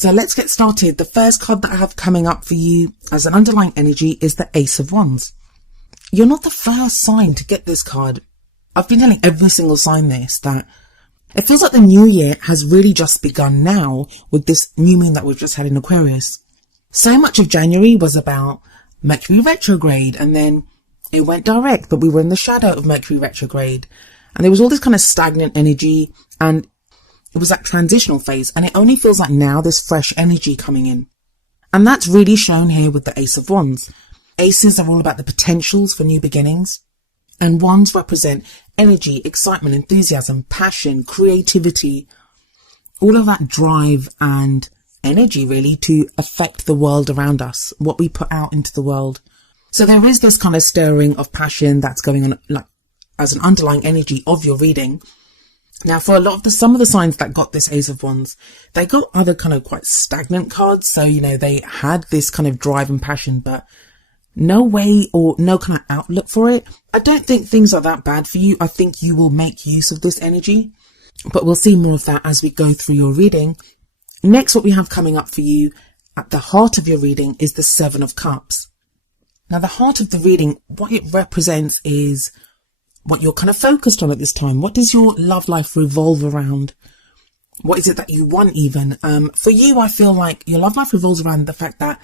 So let's get started. The first card that I have coming up for you as an underlying energy is the Ace of Wands. You're not the first sign to get this card. I've been telling every single sign this, that it feels like the new year has really just begun now with this new moon that we've just had in Aquarius. So much of January was about Mercury retrograde, and then it went direct, but we were in the shadow of Mercury retrograde. And there was all this kind of stagnant energy, and it was that transitional phase, and it only feels like now there's fresh energy coming in. And that's really shown here with the Ace of Wands. Aces are all about the potentials for new beginnings, and wands represent energy, excitement, enthusiasm, passion, creativity, all of that drive and energy really to affect the world around us, what we put out into the world. So there is this kind of stirring of passion that's going on, like as an underlying energy of your reading. Now, for a lot of some of the signs that got this Ace of Wands, they got other kind of quite stagnant cards. So, they had this kind of drive and passion, but no way or no kind of outlook for it. I don't think things are that bad for you. I think you will make use of this energy, but we'll see more of that as we go through your reading. Next, what we have coming up for you at the heart of your reading is the Seven of Cups. Now, the heart of the reading, what it represents is what you're kind of focused on at this time. What does your love life revolve around? What is it that you want even? For you, I feel like your love life revolves around the fact that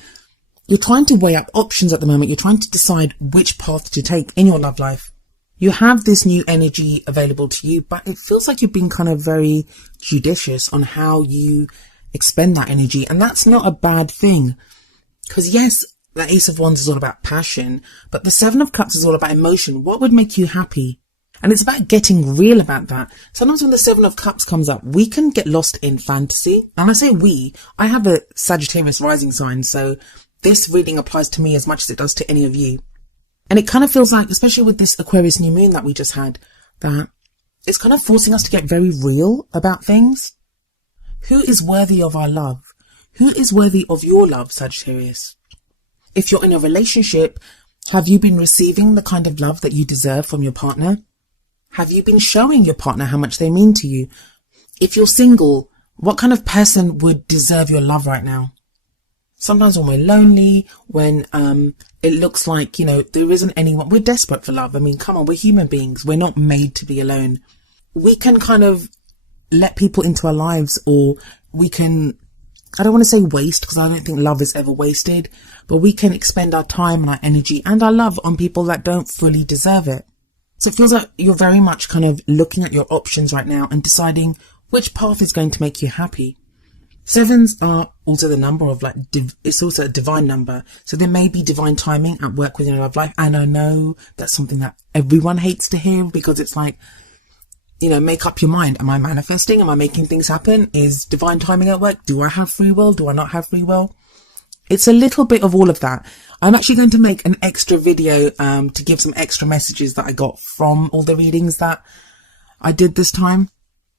you're trying to weigh up options at the moment. You're trying to decide which path to take in your love life. You have this new energy available to you, but it feels like you're being kind of very judicious on how you expend that energy. And that's not a bad thing. Because yes, the Ace of Wands is all about passion, but the Seven of Cups is all about emotion. What would make you happy? And it's about getting real about that. Sometimes when the Seven of Cups comes up, we can get lost in fantasy. And I say we, I have a Sagittarius rising sign, so this reading applies to me as much as it does to any of you. And it kind of feels like, especially with this Aquarius new moon that we just had, that it's kind of forcing us to get very real about things. Who is worthy of our love? Who is worthy of your love, Sagittarius? If you're in a relationship, have you been receiving the kind of love that you deserve from your partner? Have you been showing your partner how much they mean to you? If you're single, what kind of person would deserve your love right now? Sometimes when we're lonely, when it looks like, there isn't anyone, we're desperate for love. I mean, come on, we're human beings. We're not made to be alone. We can kind of let people into our lives, or we can, I don't want to say waste, because I don't think love is ever wasted, but we can expend our time and our energy and our love on people that don't fully deserve it. So it feels like you're very much kind of looking at your options right now and deciding which path is going to make you happy. Sevens are also the number of it's also a divine number. So there may be divine timing at work within your love life. And I know that's something that everyone hates to hear, because it's like, make up your mind. Am I manifesting? Am I making things happen? Is divine timing at work? Do I have free will? Do I not have free will? It's a little bit of all of that. I'm actually going to make an extra video to give some extra messages that I got from all the readings that I did this time,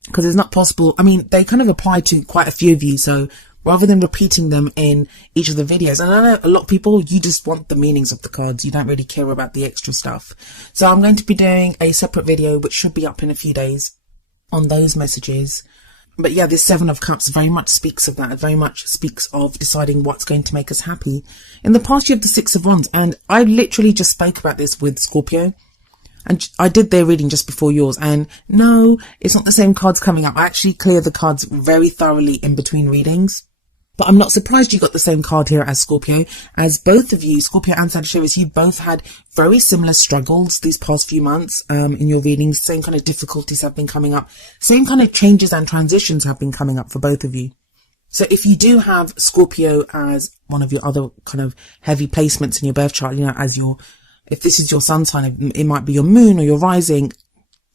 because it's not possible. I mean, they kind of apply to quite a few of you. So rather than repeating them in each of the videos, and I know a lot of people, you just want the meanings of the cards. You don't really care about the extra stuff. So I'm going to be doing a separate video, which should be up in a few days, on those messages. But yeah, this Seven of Cups very much speaks of that. It very much speaks of deciding what's going to make us happy. In the past, you have the Six of Wands, and I literally just spoke about this with Scorpio. And I did their reading just before yours, and no, it's not the same cards coming up. I actually clear the cards very thoroughly in between readings. But I'm not surprised you got the same card here as Scorpio, as both of you, Scorpio and Sagittarius, you both had very similar struggles these past few months in your readings. Same kind of difficulties have been coming up. Same kind of changes and transitions have been coming up for both of you. So if you do have Scorpio as one of your other kind of heavy placements in your birth chart, as if this is your sun sign, it might be your moon or your rising,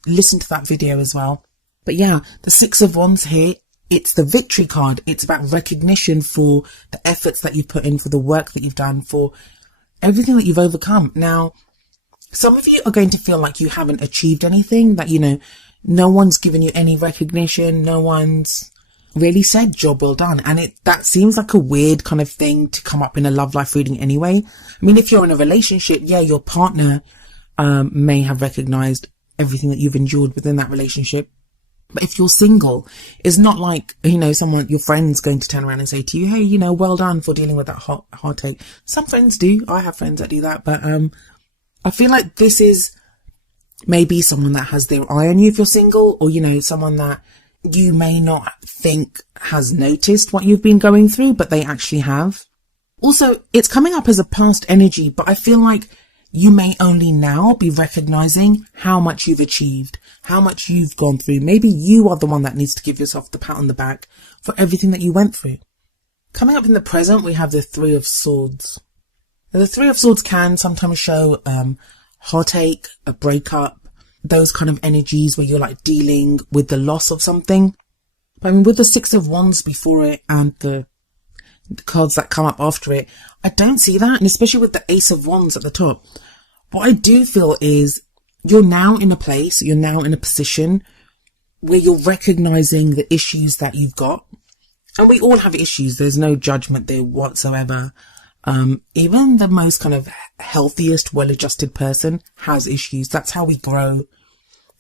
listen to that video as well. But yeah, the Six of Wands here, it's the victory card. It's about recognition for the efforts that you've put in, for the work that you've done, for everything that you've overcome. Now, some of you are going to feel like you haven't achieved anything, that, no one's given you any recognition. No one's really said job well done. And that seems like a weird kind of thing to come up in a love life reading anyway. I mean, if you're in a relationship, yeah, your partner may have recognized everything that you've endured within that relationship. But if you're single, it's not like, someone, your friend's going to turn around and say to you, hey, well done for dealing with that heartache. Some friends do. I have friends that do that. But I feel like this is maybe someone that has their eye on you if you're single, or, someone that you may not think has noticed what you've been going through, but they actually have. Also, it's coming up as a past energy, but I feel like you may only now be recognizing how much you've achieved, how much you've gone through. Maybe you are the one that needs to give yourself the pat on the back for everything that you went through. Coming up in the present, we have the Three of Swords. Now, the Three of Swords can sometimes show heartache, a breakup, those kind of energies where you're like dealing with the loss of something. But I mean, with the Six of Wands before it and the cards that come up after it, I don't see that, and especially with the Ace of Wands at the top. What I do feel is you're now in a place, you're now in a position where you're recognizing the issues that you've got. And we all have issues. There's no judgment there whatsoever. Even the most kind of healthiest, well-adjusted person has issues. That's how we grow.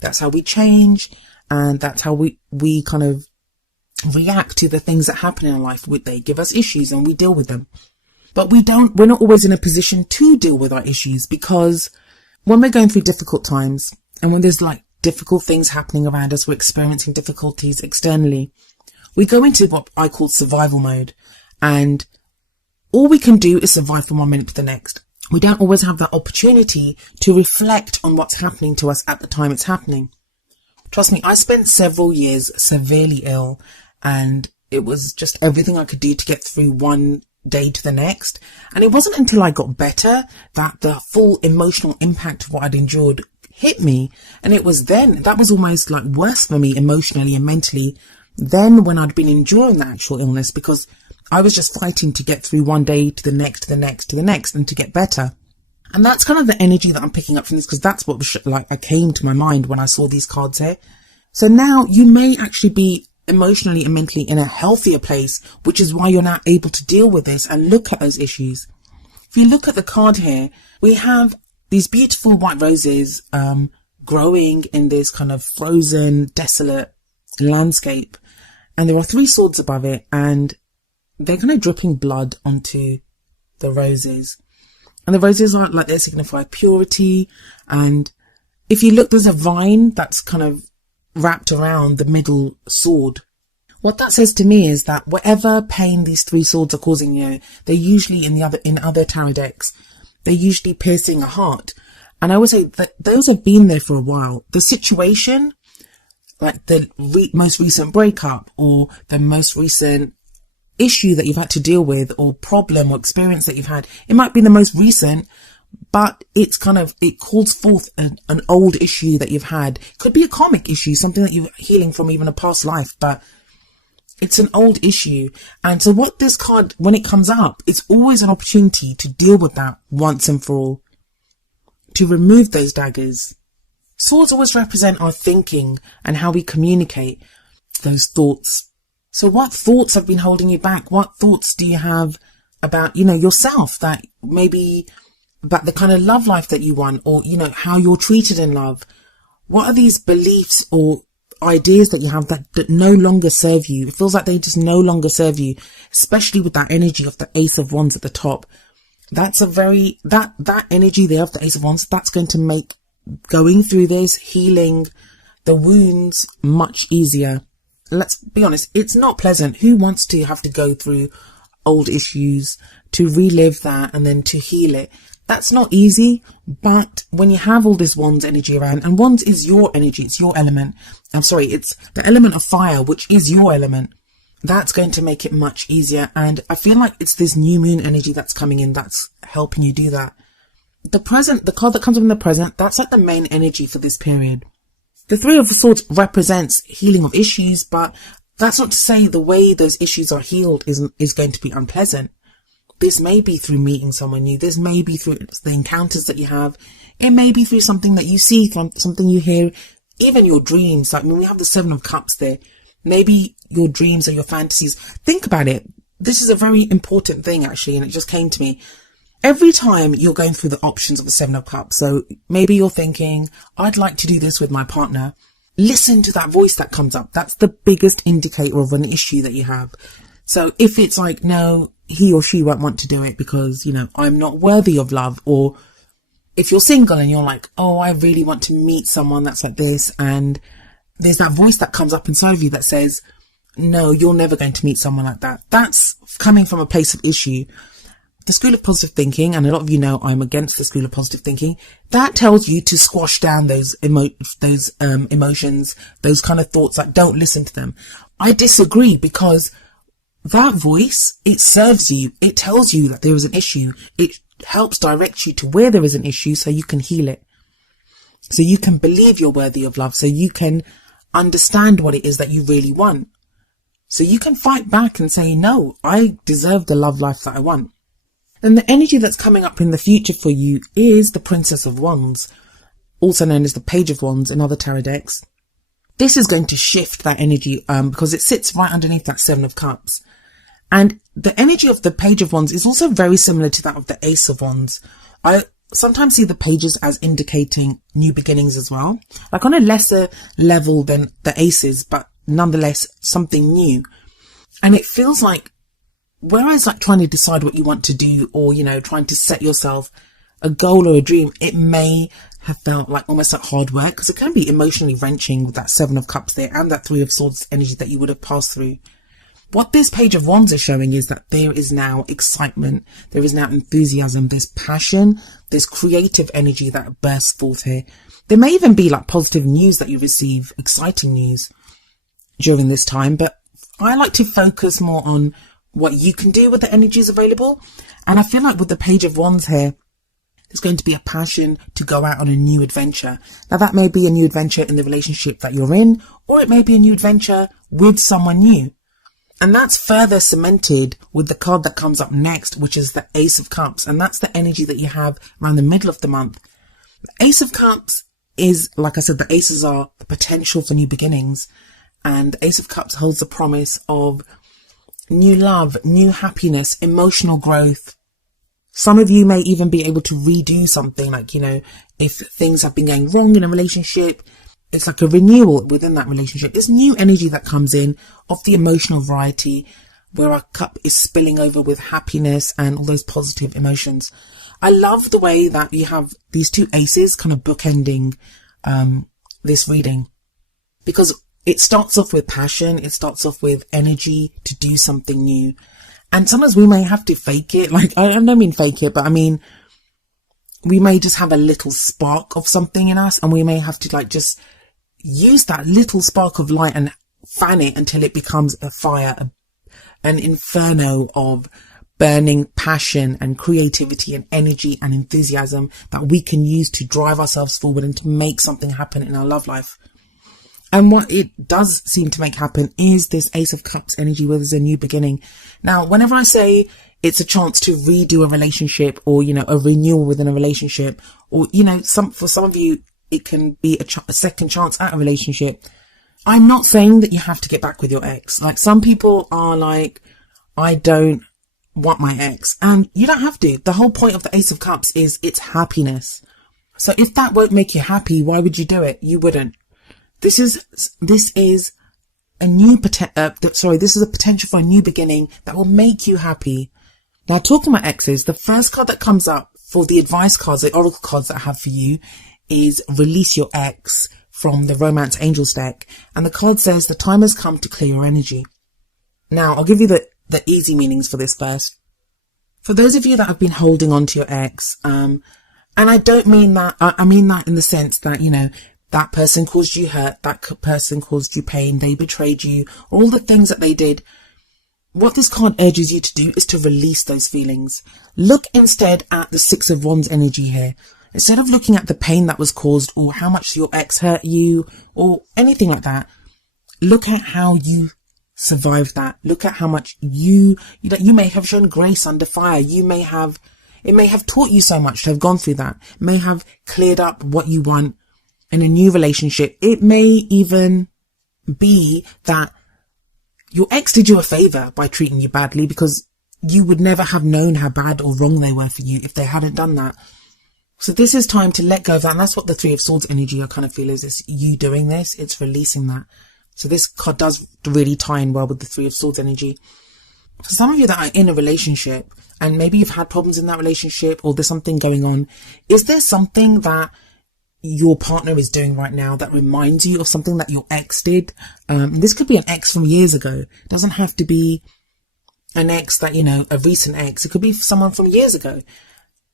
That's how we change. And that's how we kind of react to the things that happen in our life. They give us issues and we deal with them. But we're not always in a position to deal with our issues, because when we're going through difficult times and when there's like difficult things happening around us, we're experiencing difficulties externally, we go into what I call survival mode, and all we can do is survive from one minute to the next. We don't always have that opportunity to reflect on what's happening to us at the time it's happening. Trust me, I spent several years severely ill, and it was just everything I could do to get through one day to the next. And it wasn't until I got better that the full emotional impact of what I'd endured hit me. And it was then, that was almost like worse for me emotionally and mentally than when I'd been enduring the actual illness, because I was just fighting to get through one day to the next, to the next, to the next, and to get better. And that's kind of the energy that I'm picking up from this, because that's what was I came to my mind when I saw these cards here. So now you may actually be emotionally and mentally in a healthier place, which is why you're now able to deal with this and look at those issues. If you look at the card here, we have these beautiful white roses growing in this kind of frozen, desolate landscape. And there are three swords above it, and they're kind of dripping blood onto the roses. And the roses are like, they signify purity. And if you look, there's a vine that's kind of wrapped around the middle sword. What that says to me is that whatever pain these three swords are causing you, they're usually in other tarot decks, they're usually piercing a heart. And I would say that those have been there for a while. The situation, like the most recent breakup or the most recent issue that you've had to deal with, or problem or experience that you've had, it might be the most recent, but it calls forth an old issue that you've had. Could be a karmic issue, something that you're healing from even a past life, but it's an old issue. And so what this card, when it comes up, it's always an opportunity to deal with that once and for all, to remove those daggers. Swords always represent our thinking and how we communicate those thoughts. So what thoughts have been holding you back? What thoughts do you have about, yourself, that maybe about the kind of love life that you want, or, how you're treated in love? What are these beliefs or ideas that you have that no longer serve you? It feels like they just no longer serve you, especially with that energy of the Ace of Wands at the top. That's that energy there of the Ace of Wands, that's going to make going through this, healing the wounds, much easier. Let's be honest, it's not pleasant. Who wants to have to go through old issues, to relive that and then to heal it? That's not easy. But when you have all this Wands energy around, and Wands is your energy, it's your element. It's the element of fire, which is your element. That's going to make it much easier. And I feel like it's this new moon energy that's coming in that's helping you do that. The card that comes up in the present, that's like the main energy for this period. The Three of Swords represents healing of issues, but that's not to say the way those issues are healed is going to be unpleasant. This may be through meeting someone new. This may be through the encounters that you have. It may be through something that you see, something you hear, even your dreams. Like when we have the Seven of Cups there, maybe your dreams or your fantasies. Think about it. This is a very important thing actually, and it just came to me. Every time you're going through the options of the Seven of Cups, so maybe you're thinking, I'd like to do this with my partner. listen to that voice that comes up. That's the biggest indicator of an issue that you have. So if it's like, no, he or she won't want to do it because, I'm not worthy of love, or if you're single and you're like, oh, I really want to meet someone that's like this, and there's that voice that comes up inside of you that says, no, you're never going to meet someone like that. That's coming from a place of issue. The school of positive thinking, and a lot of you know I'm against the school of positive thinking, that tells you to squash down those emotions, those kind of thoughts, like don't listen to them. I disagree, because that voice, it serves you. It tells you that there is an issue. It helps direct you to where there is an issue so you can heal it. So you can believe you're worthy of love. So you can understand what it is that you really want. So you can fight back and say, no, I deserve the love life that I want. And the energy that's coming up in the future for you is the Princess of Wands, also known as the Page of Wands in other tarot decks. This is going to shift that energy because it sits right underneath that Seven of Cups. And the energy of the Page of Wands is also very similar to that of the Ace of Wands. I sometimes see the pages as indicating new beginnings as well, like on a lesser level than the aces, but nonetheless something new. And it feels like, whereas like trying to decide what you want to do, or, trying to set yourself a goal or a dream, it may have felt like almost like hard work, because it can be emotionally wrenching with that Seven of Cups there and that Three of Swords energy that you would have passed through. What this Page of Wands is showing is that there is now excitement, there is now enthusiasm, there's passion, there's creative energy that bursts forth here. There may even be like positive news that you receive, exciting news during this time, but I like to focus more on what you can do with the energies available. And I feel like with the Page of Wands here, there's going to be a passion to go out on a new adventure. Now that may be a new adventure in the relationship that you're in, or it may be a new adventure with someone new. And that's further cemented with the card that comes up next, which is the Ace of Cups. And that's the energy that you have around the middle of the month. The Ace of Cups is, like I said, the aces are the potential for new beginnings. And the Ace of Cups holds the promise of new love, new happiness, emotional growth. Some of you may even be able to redo something, like, if things have been going wrong in a relationship, it's like a renewal within that relationship. It's new energy that comes in of the emotional variety, where our cup is spilling over with happiness and all those positive emotions. I love the way that you have these two aces kind of bookending this reading, because it starts off with passion, it starts off with energy to do something new. And sometimes we may have to fake it. Like, I don't mean fake it, but I mean, we may just have a little spark of something in us, and we may have to just use that little spark of light and fan it until it becomes a fire, an inferno of burning passion and creativity and energy and enthusiasm that we can use to drive ourselves forward and to make something happen in our love life. And what it does seem to make happen is this Ace of Cups energy, where there's a new beginning. Now, whenever I say it's a chance to redo a relationship, or, a renewal within a relationship, or, for some of you, it can be a second chance at a relationship. I'm not saying that you have to get back with your ex. Like, some people are like, I don't want my ex. And you don't have to. The whole point of the Ace of Cups is it's happiness. So if that won't make you happy, why would you do it? You wouldn't. This is a new this is a potential for a new beginning that will make you happy. Now, talking about exes, the first card that comes up for the advice cards, the oracle cards that I have for you, is Release Your Ex from the Romance Angels deck. And the card says the time has come to clear your energy. Now, I'll give you the easy meanings for this first. For those of you that have been holding on to your ex, and I don't mean that, I mean that in the sense that, that person caused you hurt, that person caused you pain, they betrayed you, all the things that they did. What this card urges you to do is to release those feelings. Look instead at the Six of Wands energy here. Instead of looking at the pain that was caused, or how much your ex hurt you, or anything like that, look at how you survived that. Look at how much you may have shown grace under fire. It may have taught you so much to have gone through that. It may have cleared up what you want in a new relationship. It may even be that your ex did you a favor by treating you badly, because you would never have known how bad or wrong they were for you if they hadn't done that. So this is time to let go of that. And that's what the Three of Swords energy I kind of feel is you doing this. It's releasing that. So this card does really tie in well with the Three of Swords energy. For some of you that are in a relationship and maybe you've had problems in that relationship or there's something going on, is there something that your partner is doing right now that reminds you of something that your ex did? This could be an ex from years ago. It doesn't have to be an ex that, a recent ex. It could be someone from years ago.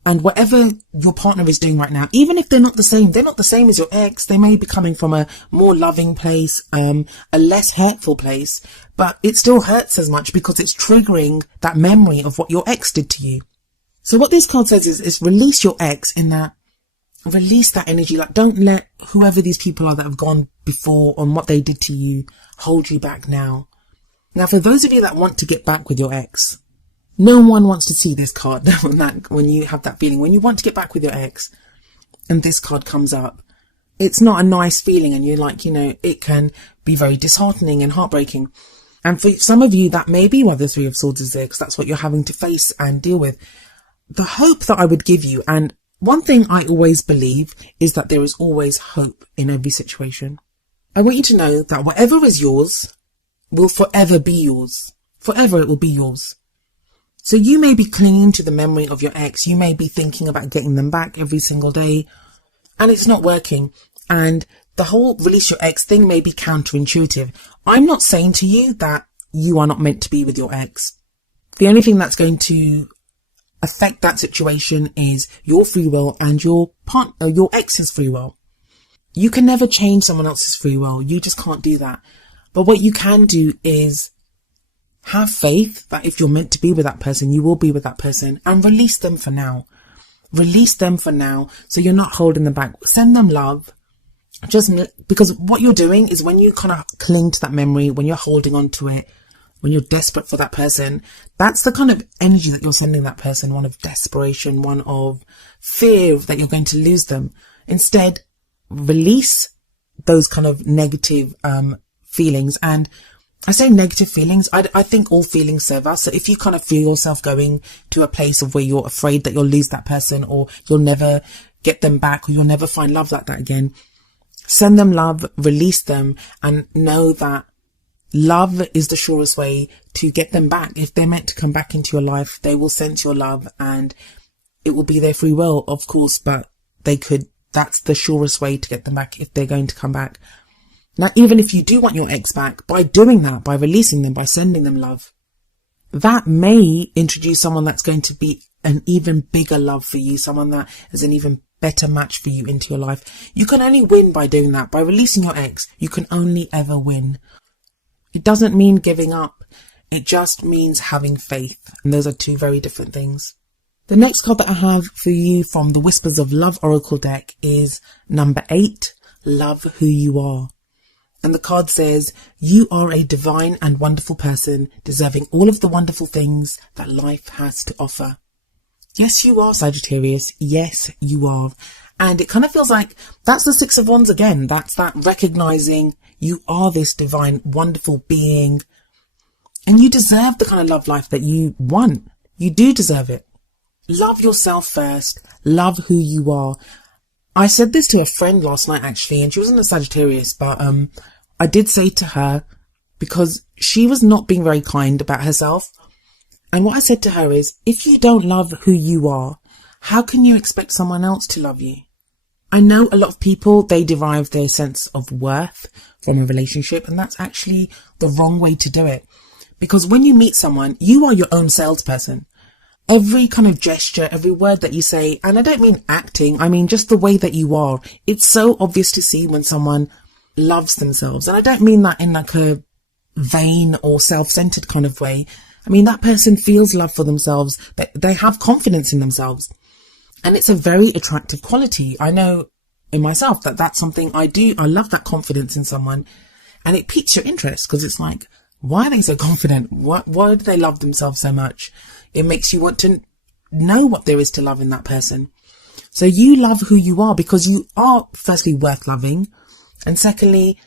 And whatever your partner is doing right now, even if they're not the same as your ex. They may be coming from a more loving place, a less hurtful place, but it still hurts as much because it's triggering that memory of what your ex did to you. So what this card says is release your ex in that, release that energy. Like, don't let whoever these people are that have gone before on what they did to you hold you back now. Now, for those of you that want to get back with your ex, no one wants to see this card when you have that feeling. When you want to get back with your ex and this card comes up, it's not a nice feeling, and you're like, it can be very disheartening and heartbreaking. And for some of you, that may be why the Three of Swords is there, because that's what you're having to face and deal with. The hope that I would give you, and one thing I always believe, is that there is always hope in every situation. I want you to know that whatever is yours will forever be yours. Forever it will be yours. So you may be clinging to the memory of your ex. You may be thinking about getting them back every single day, and it's not working. And the whole release your ex thing may be counterintuitive. I'm not saying to you that you are not meant to be with your ex. The only thing that's going to affect that situation is your free will and your ex's free will. You can never change someone else's free will. You just can't do that. But what you can do is have faith that if you're meant to be with that person, you will be with that person, and release them for now. Release them for now, so you're not holding them back. Send them love. Just because what you're doing is, when you kind of cling to that memory, when you're holding on to it, when you're desperate for that person, that's the kind of energy that you're sending that person, one of desperation, one of fear that you're going to lose them. Instead, release those kind of negative feelings. And I say negative feelings, I think all feelings serve us. So if you kind of feel yourself going to a place of where you're afraid that you'll lose that person, or you'll never get them back, or you'll never find love like that again, send them love, release them, and know that love is the surest way to get them back. If they're meant to come back into your life, they will sense your love, and it will be their free will, of course, but that's the surest way to get them back if they're going to come back. Now, even if you do want your ex back, by doing that, by releasing them, by sending them love, that may introduce someone that's going to be an even bigger love for you, someone that is an even better match for you into your life. You can only win by doing that. By releasing your ex, you can only ever win. It doesn't mean giving up. It just means having faith. And those are two very different things. The next card that I have for you from the Whispers of Love Oracle deck is number 8, Love Who You Are. And the card says, you are a divine and wonderful person, deserving all of the wonderful things that life has to offer. Yes, you are, Sagittarius. Yes, you are. And it kind of feels like that's the Six of Wands again. That's that recognizing you are this divine, wonderful being. And you deserve the kind of love life that you want. You do deserve it. Love yourself first. Love who you are. I said this to a friend last night, actually, and she wasn't a Sagittarius, but I did say to her, because she was not being very kind about herself. And what I said to her is, if you don't love who you are, how can you expect someone else to love you? I know a lot of people, they derive their sense of worth from a relationship, and that's actually the wrong way to do it. Because when you meet someone, you are your own salesperson. Every kind of gesture, every word that you say, and I don't mean acting, I mean just the way that you are. It's so obvious to see when someone loves themselves. And I don't mean that in like a vain or self-centered kind of way. I mean, that person feels love for themselves, they have confidence in themselves. And it's a very attractive quality. I know in myself that that's something I do. I love that confidence in someone, and it piques your interest because it's like, why are they so confident? Why do they love themselves so much? It makes you want to know what there is to love in that person. So you love who you are because you are firstly worth loving. And secondly,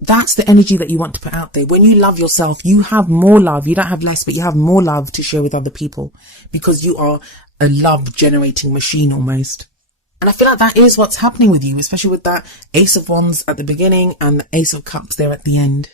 that's the energy that you want to put out there. When you love yourself, you have more love. You don't have less, but you have more love to share with other people because you are a love generating machine almost. And I feel like that is what's happening with you, especially with that Ace of Wands at the beginning and the Ace of Cups there at the end.